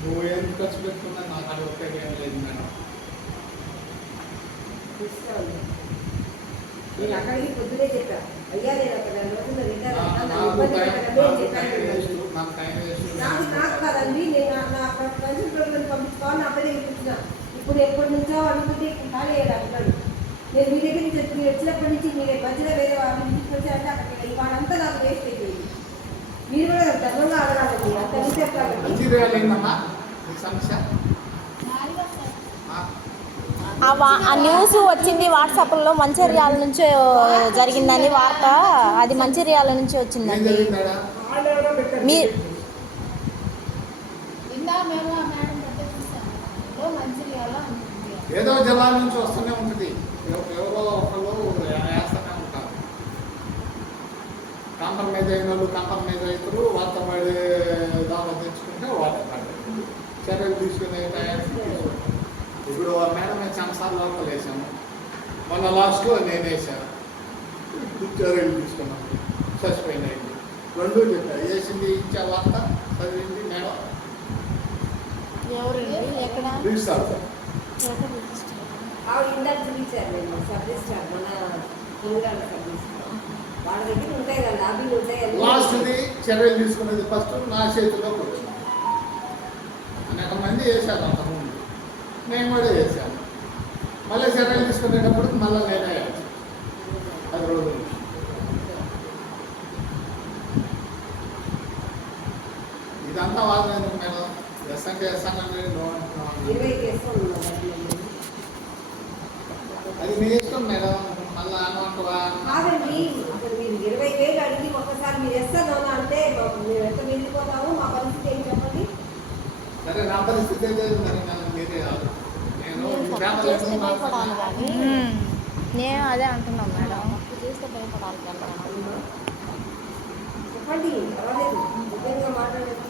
నువ్వు ఏం ఖర్చు పెట్టుకున్నా నాకు అది ఒక్కటి ఏం లేదు మేడం నేను అక్కడికి పొద్దునే చెప్పా అయ్యా నేను రోజులు నాకు నాకు కాదండి నేను నా- ప్రజలు ప్రభుత్వం పంపించుకోవాలని అప్పుడే ఇప్పుడు ఎప్పటి నుంచో అనుకుంటే ఇప్పుడు ఖాళీ అయ్యాడు అంటున్నాడు నేను మీ దగ్గర నుంచి వచ్చి- ఆ, ఆ వా- ఆ న్యూస్ వచ్చింది వాట్సాప్లో మంచిర్యాల నుంచి జరిగిందని వార్త. అది మంచిర్యాల నుంచి వచ్చిందండి. మీ ఏదో జిల్లా నుంచి వస్తూనే కాంప్రమైజ్ అయిన వాళ్ళు కాంప్రమైజ్ అవుతారు వాళ్ళతో పడి దావా తెచ్చుకుంటే వాళ్ళ చర్యలు తీసుకునే తీసుకుంటారు. ఇప్పుడు ఆ మేడం చాలాసార్లు లోపల వేసాము మొన్న లాస్ట్లో నేను వేసాను చర్యలు తీసుకున్నాను. సస్పెండ్ అయింది రెండు చెప్పారు. వేసింది ఇచ్చే వార్త చదివింది మేడం. రిజిస్టార్ ఆవిడ ఇందాక చూపించారు నేను సబ్ రిజిస్టార్ మన ఊరాల సబ్ రిజిస్టార్ లాస్ట్ది చర్యలు తీసుకునేది ఫస్ట్ నా చేతిలోకి వచ్చింది అనేక మంది వేశారు అంతకుముందు. నేను కూడా వేశాను మళ్ళీ చర్యలు తీసుకునేటప్పుడు మళ్ళీ నేనే వేయాలి అది రోజు నుంచి ఇదంతా వాదన ఎందుకు మేడం? ఎస్ అంటే ఎస్ అన్నది నో అంటున్నాను. ఇరవై కేసులు ఉన్నాయి అది మీ ఇష్టం మేడం. మళ్ళీ మీరు ఇరవై వేలు అడిగి ఒక్కసారి మీరు ఇస్తాను అంటే మేము ఎంత మిగిలిపోతాము మా పరిస్థితి ఏం చెప్పండి? సరే నా పరిస్థితి నేను అదే అంటున్నాం మేడం. అప్పు భయపడాలి కదా చెప్పండి పర్వాలేదు. మాట్లాడలేదు